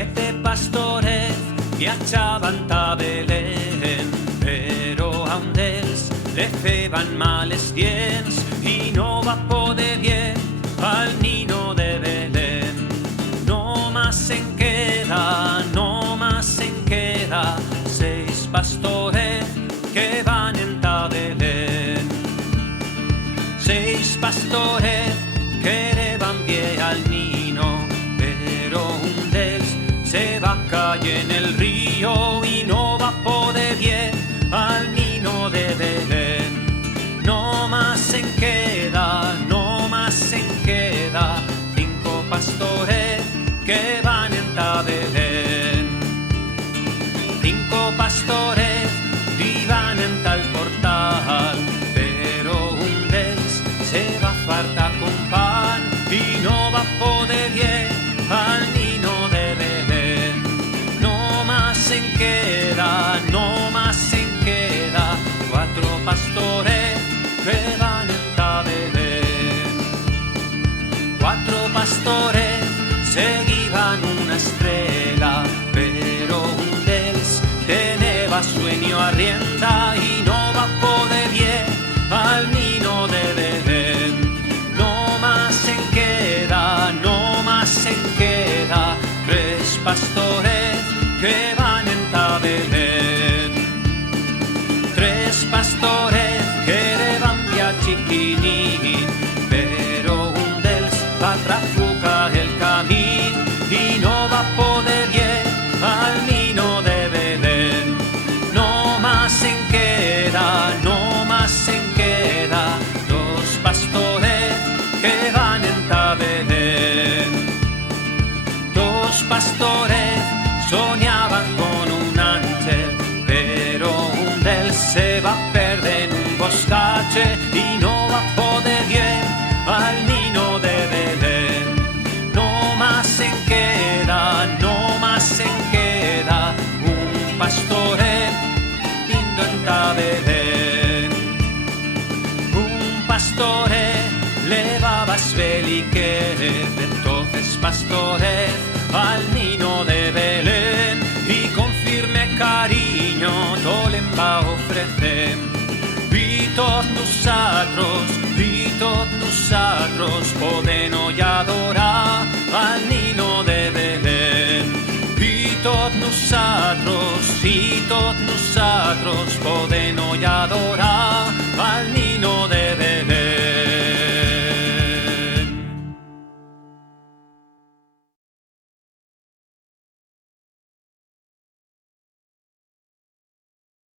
7 pastores viatjaven a Belén, però a un d'ells li feien mal els dients i no va poder dir al nino de Belén. Nomás en queda 6 pastores que van a Belén. 6 pastores quereban ver al nino, pero un d'ells se va caer en el río y no va a poder ver al nino de Belén. Nomás en queda 5 pastores que van a Belén. 5 pastores vivan en tal portal, pero un d'ells se va fartar con pan y no va a poder ver al nino de Belén. No más en queda 4 pastores que van a Belén. 4 pastores seguían una estrella, pero un d'ells teneva sueño a rienda y no va a poder ver al nino de Belén. No más en queda 3 pastores que van a Belén. 3 pastores que van via chiquinín, pero un d'ells va trafucar el camí y no va a poder ver al nino de Belén. No más en queda 2 pastores que van a Belén. 2 pastores soñaban con un ángel, pero un d'ells se va a perder en un boscache y no va a poder ver al nino de Belén. No más en queda un pastore lindo en Belén. Un pastore levaba svelique de 12 pastores al nino de Belén y con firme cariño tolen va a ofrecer. Y todos nosotros poden hoy adorar al nino de Belén. Y todos nosotros poden hoy adorar al nino de